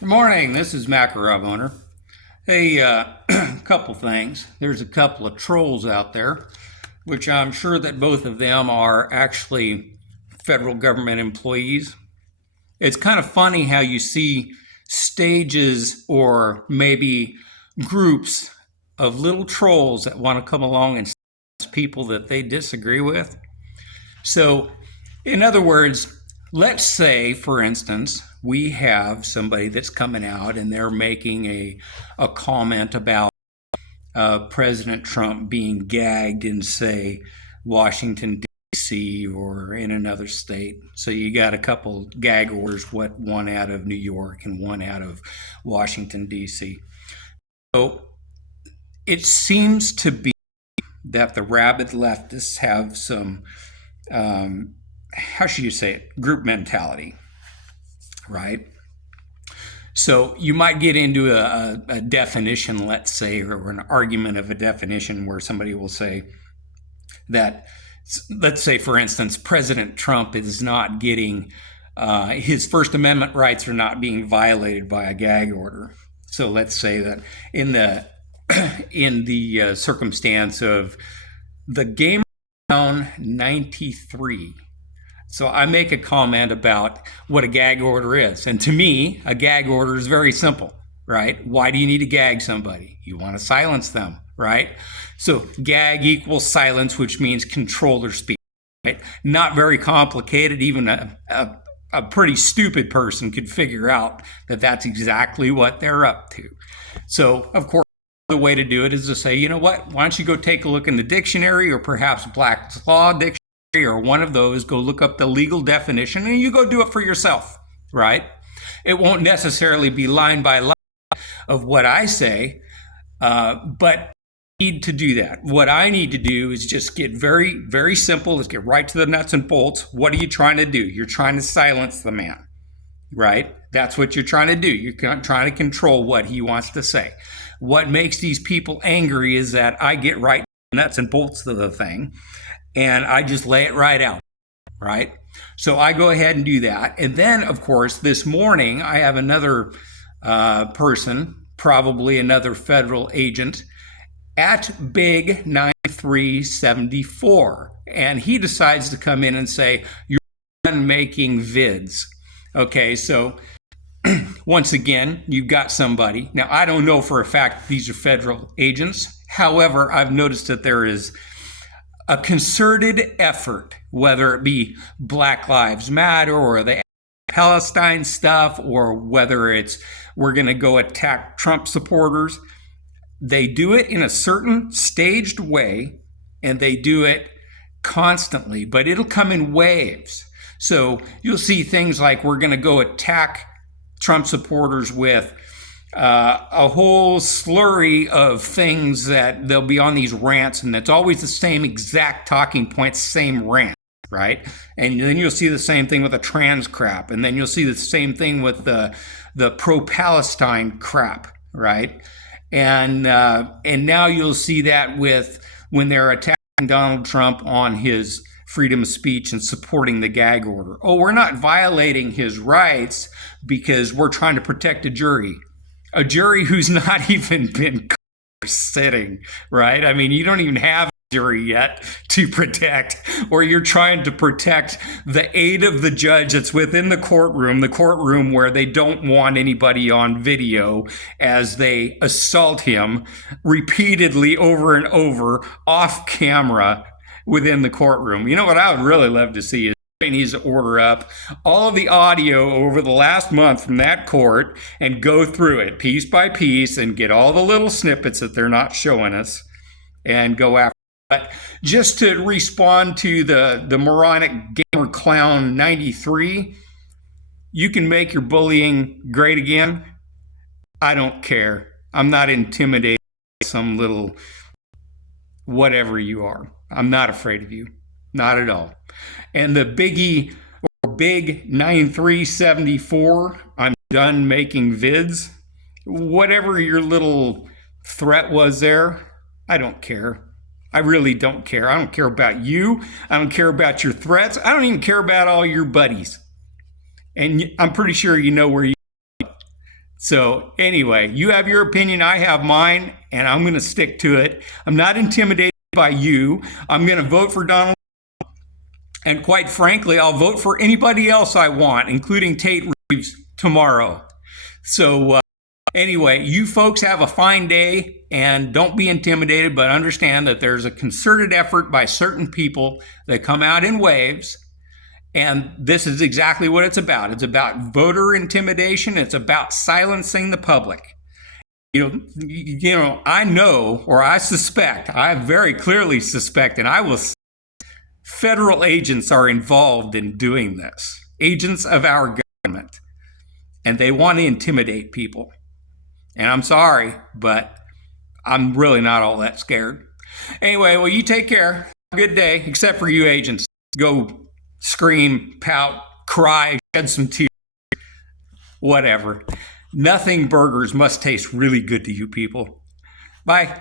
Good morning. This is Makarov owner. Hey, couple things. There's a couple of trolls out there, which I'm sure that both of them are actually federal government employees. It's kind of funny how you see stages or maybe groups of little trolls that want to come along and people that they disagree with. So, in other words, let's say, for instance, we have somebody that's coming out and they're making a comment about President Trump being gagged in, say, Washington, D.C. or in another state. So you got a couple gag orders, one out of New York and one out of Washington, D.C. So it seems to be that the rabid leftists have some, how should you say it, group mentality, right? So you might get into a definition, let's say, or an argument of a definition where somebody will say that, let's say, for instance, President Trump is not getting, his First Amendment rights are not being violated by a gag order. So let's say that in the circumstance of the Game Down 93. So I make a comment about what a gag order is. And to me, a gag order is very simple, right? Why do you need to gag somebody? You want to silence them, right? So gag equals silence, which means control their speech, right? Not very complicated. Even a pretty stupid person could figure out that that's exactly what they're up to. So, of course, the way to do it is to say, you know what? Why don't you go take a look in the dictionary or perhaps Black's Law Dictionary or one of those, go look up the legal definition and you go do it for yourself, right? It won't necessarily be line by line of what I say, but I need to do that. What I need to do is just get very, very simple. Let's get right to the nuts and bolts. What are you trying to do? You're trying to silence the man, right? That's what you're trying to do. You're trying to control what he wants to say. What makes these people angry is that I get right to the nuts and bolts of the thing and I just lay it right out, right? So I go ahead and do that. And then, of course, this morning, I have another person, probably another federal agent, at Big 9374. And he decides to come in and say, you're done making vids. Okay, so once again, you've got somebody. Now, I don't know for a fact these are federal agents. However, I've noticed that there is a concerted effort, whether it be Black Lives Matter or the Palestine stuff, or whether it's we're going to go attack Trump supporters. They do it in a certain staged way, and they do it constantly, but it'll come in waves. So you'll see things like we're going to go attack Trump supporters with a whole slurry of things that they'll be on these rants, and it's always the same exact talking points, same rant, right? And then you'll see the same thing with the trans crap, and then you'll see the same thing with the pro-Palestine crap, right? And now you'll see that with when they're attacking Donald Trump on his freedom of speech and supporting the gag order. Oh, we're not violating his rights because we're trying to protect a jury who's not even been sitting, right? I mean, you don't even have a jury yet to protect, or you're trying to protect the aid of the judge that's within the courtroom where they don't want anybody on video as they assault him repeatedly over and over off camera within the courtroom. You know what I would really love to see is needs to order up all of the audio over the last month from that court and go through it piece by piece and get all the little snippets that they're not showing us and go after. But just to respond to the moronic gamer clown 93, you can make your bullying great again. I don't care. I'm not intimidated by some little whatever you are. I'm not afraid of you. Not at all. And the biggie, or Big 9374, I'm done making vids. Whatever your little threat was there, I don't care. I really don't care. I don't care about you. I don't care about your threats. I don't even care about all your buddies. And I'm pretty sure you know where you are. So, anyway, you have your opinion, I have mine, and I'm going to stick to it. I'm not intimidated by you. I'm going to vote for Donald. And quite frankly, I'll vote for anybody else I want, including Tate Reeves, tomorrow. So, anyway, you folks have a fine day and don't be intimidated, but understand that there's a concerted effort by certain people that come out in waves. And this is exactly what it's about. It's about voter intimidation. It's about silencing the public. I know, or I suspect, I very clearly suspect, and I will. Federal agents are involved in doing this. Agents of our government, and they want to intimidate people. And I'm sorry, but I'm really not all that scared. Anyway, well, you take care. Have a good day, except for you agents. Go scream, pout, cry, shed some tears, whatever. Nothing burgers must taste really good to you people. Bye.